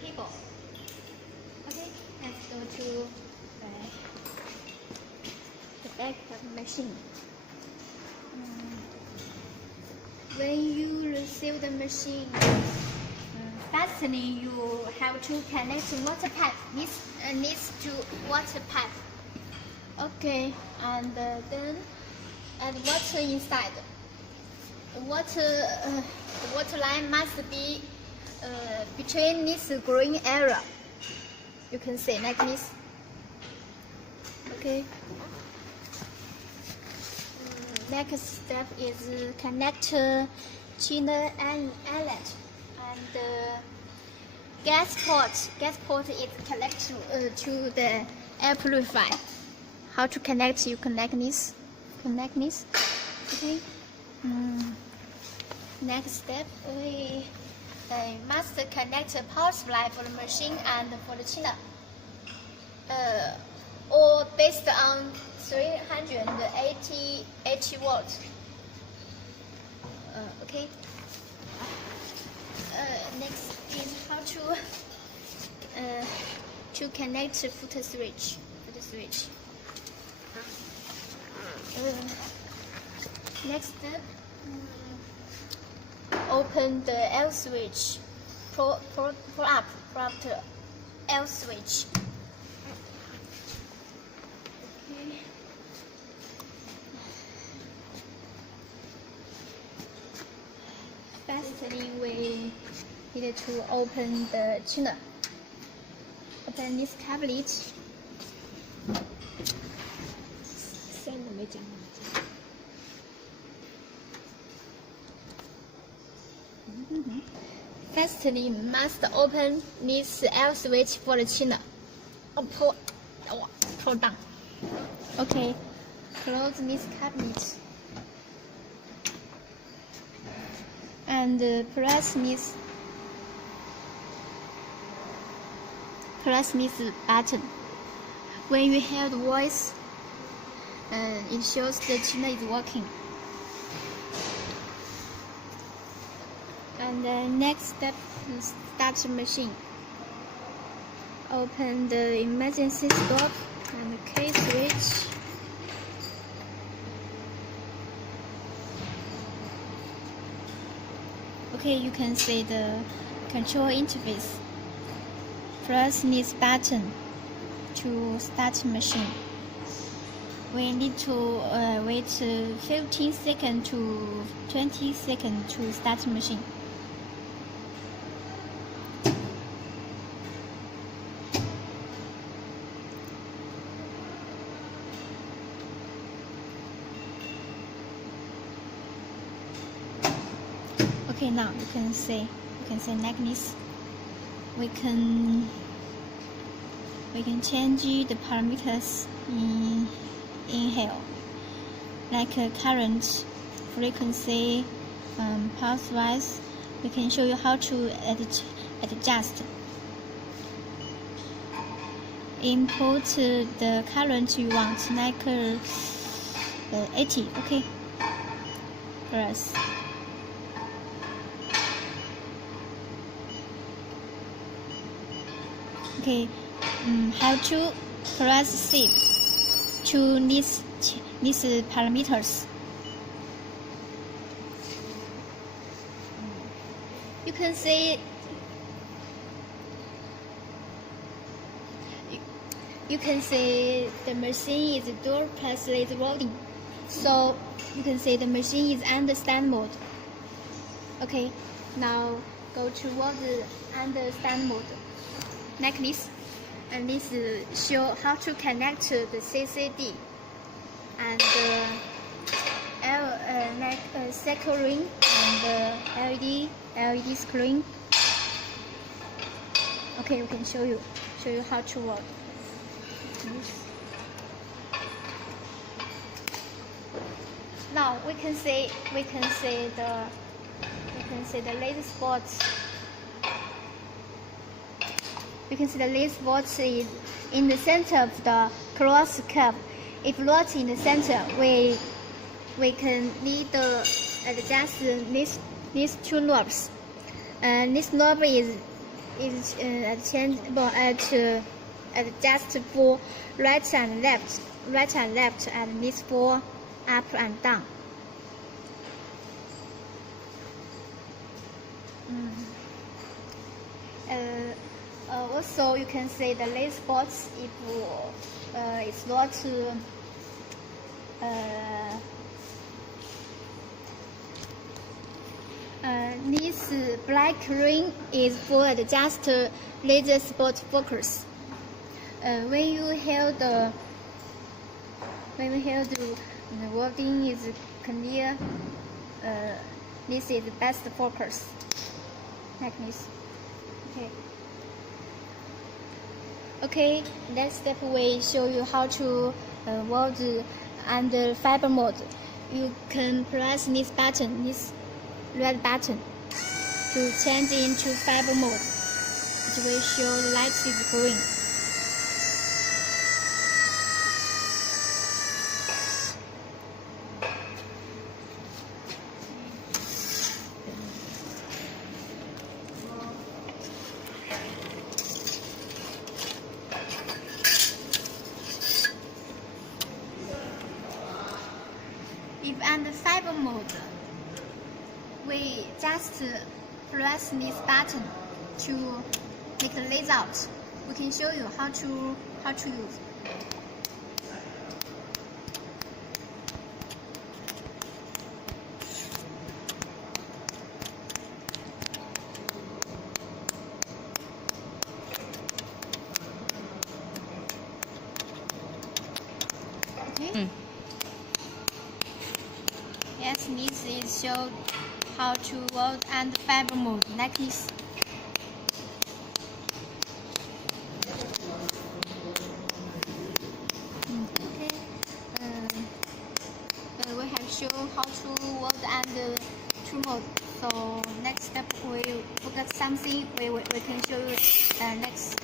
table. Okay, let's go to the back of the machine. When you receive the machine, firstly you have to connect water pipe. Needs to water pipe. Okay, and then add water inside. The water line must be between this green area. You can see like this. Okay. Next step is connect chiller and outlet and gas port. Gas port is connected to the air purifier. How to connect? You connect this. Okay. Next step, we must connect a power supply for the machine and for the chiller. Or based on 380 volts. Okay. Next is how to connect the foot switch. Next step, open the L switch. Pull up the L switch. Okay. Firstly, we need to open the chiller. Open this cabinet. Firstly, must open this L switch for the chiller. Pull down. Okay, close this cabinet and press this button. When you hear the voice, it shows the chiller is working. And the next step is start the machine. Open the emergency stop and the key switch. Okay, you can see the control interface. Press this button to start the machine. We need to wait 15 seconds to 20 seconds to start the machine. Okay, now you can see like this. We can change the parameters in here, like current, frequency, pulse wise. We can show you how to adjust. Input the current you want, like 80. Okay, press. Okay, how to press shift to these parameters. You can see the machine is dual plus laser welding. So you can see the machine is under stand mode. Okay, now go to under stand mode. Like this, and this show how to connect to the CCD and circle ring and LED screen. Okay, we can show you how to work. Now we can see the laser spots. You can see the laser spots is in the center of the cross curve. If not in the center, we can need to adjust these two knobs. And this knob is is changeable at just for right and left, and this for up and down. Also, you can see the lace spots if it's not this black ring is for just laser spot focus. When you hold the welding is clear, this is the best focus. Like this. Okay, next step we show you how to weld under fiber mode. You can press this button, this red button, to change into fiber mode. It will show the light is green. If under fiber mode, we just press this button to make the layout. We can show you how to use. Okay. Yes, this is show how to weld and fiber mode like this. Okay. We have shown how to weld and true mode. So next step we forget something. We can show you next.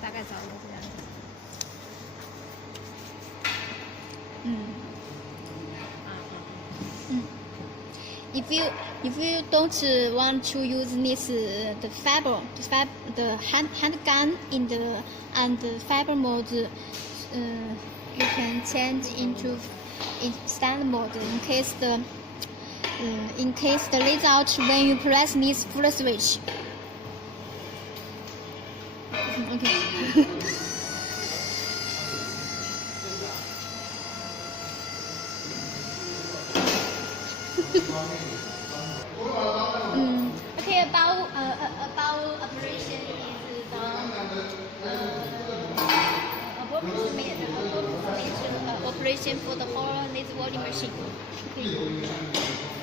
大概找一个这样子。If you don't want to use this the hand gun in the fiber mode, you can change into standard mode in case the layout when you press this full switch. Okay. Okay, about operation is done. Approximate operation for the whole laser welding machine. Okay.